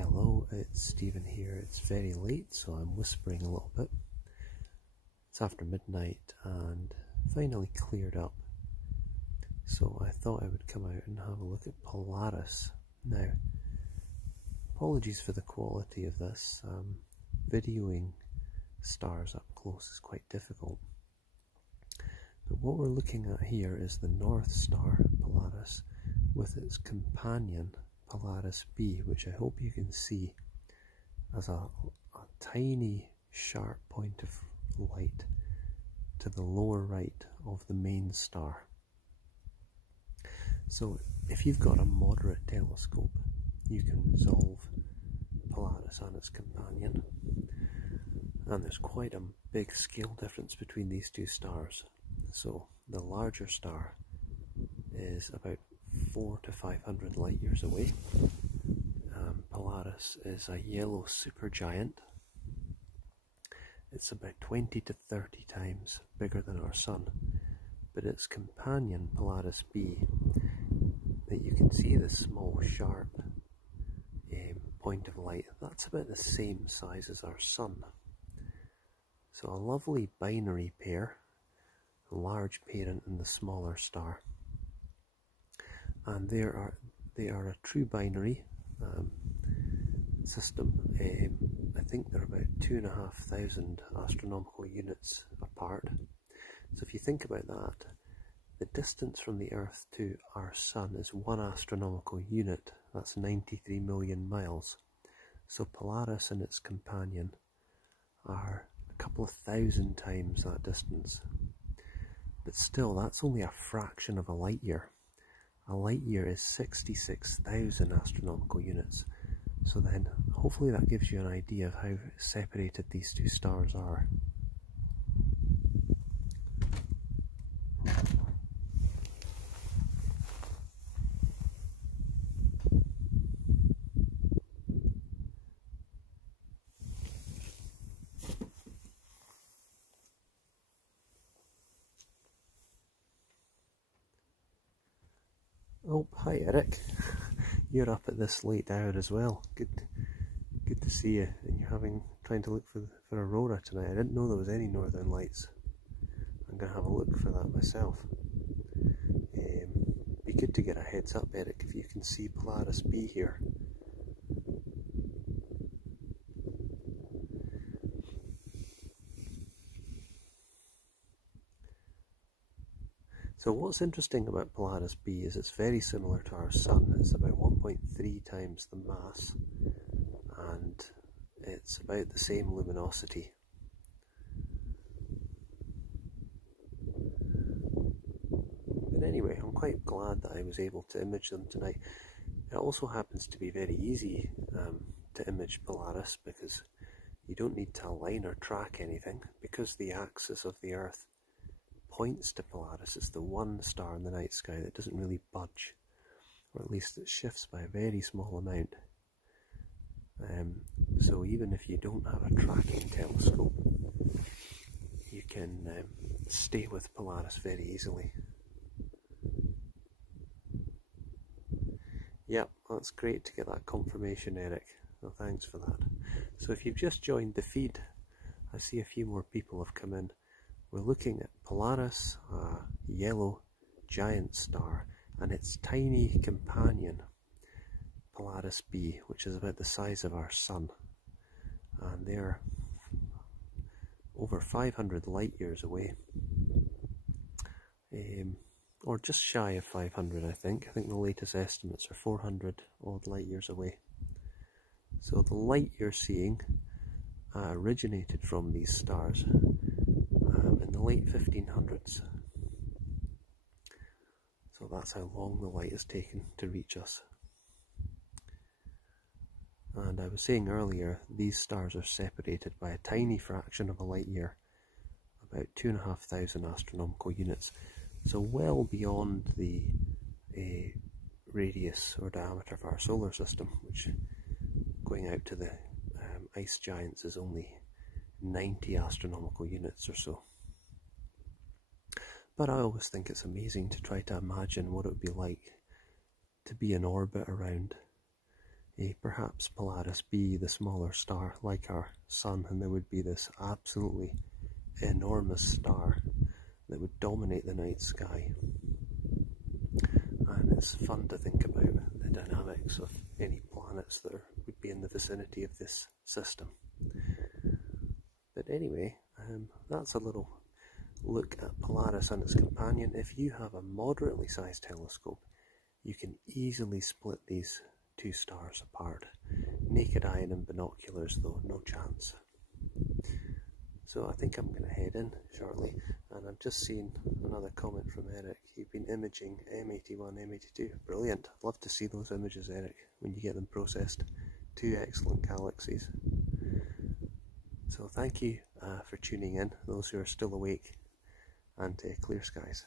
Hello, it's Stephen here. It's very late, so I'm whispering a little bit. It's after midnight and finally cleared up. So I thought I would come out and have a look at Polaris. Now, apologies for the quality of this. Videoing stars up close is quite difficult. But what we're looking at here is the North Star, Polaris, with its companion, Polaris B, which I hope you can see as a tiny sharp point of light to the lower right of the main star. So if you've got a moderate telescope, you can resolve Polaris and its companion, and there's quite a big scale difference between these two stars. So the larger star is about 400 to 500 light years away. Polaris is a yellow supergiant. It's about 20 to 30 times bigger than our Sun, but its companion, Polaris B, that you can see the small sharp point of light, that's about the same size as our Sun. So a lovely binary pair, a large parent and the smaller star. And they are a true binary system. I think they're about 2,500 astronomical units apart. So if you think about that, the distance from the Earth to our Sun is 1 astronomical unit. That's 93 million miles. So Polaris and its companion are a couple of thousand times that distance. But still, that's only a fraction of a light year. A light year is 66,000 astronomical units. So then, hopefully that gives you an idea of how separated these two stars are. Oh, hi Eric. You're up at this late hour as well. Good to see you. And you're trying to look for aurora tonight. I didn't know there was any northern lights. I'm going to have a look for that myself. Be good to get a heads up, Eric, if you can see Polaris B here. So what's interesting about Polaris B is it's very similar to our Sun. It's about 1.3 times the mass, and it's about the same luminosity. But anyway, I'm quite glad that I was able to image them tonight. It also happens to be very easy to image Polaris because you don't need to align or track anything, because the axis of the Earth points to Polaris. It's the one star in the night sky that doesn't really budge, or at least it shifts by a very small amount. So even if you don't have a tracking telescope, you can stay with Polaris very easily. Yep, that's great to get that confirmation, Eric. Well, thanks for that. So if you've just joined the feed, I see a few more people have come in. We're looking at Polaris, a yellow giant star, and its tiny companion, Polaris B, which is about the size of our Sun. And they're over 500 light years away. Or just shy of 500, I think. I think the latest estimates are 400 odd light years away. So the light you're seeing originated from these stars in the late 1500s. So that's how long the light has taken to reach us. And I was saying earlier, these stars are separated by a tiny fraction of a light year, about 2,500 astronomical units. So well beyond the radius or diameter of our solar system, which going out to the ice giants is only 90 astronomical units or so. But I always think it's amazing to try to imagine what it would be like to be in orbit around A perhaps Polaris B, the smaller star, like our Sun, and there would be this absolutely enormous star that would dominate the night sky. And it's fun to think about the dynamics of any planets that would be in the vicinity of this system. But anyway, that's a little look at Polaris and its companion. If you have a moderately sized telescope, you can easily split these two stars apart. Naked eye and in binoculars though, no chance. So I think I'm going to head in shortly, and I've just seen another comment from Eric. You've been imaging M81, M82. Brilliant. I'd love to see those images, Eric, when you get them processed. Two excellent galaxies. So thank you for tuning in, those who are still awake, and clear skies.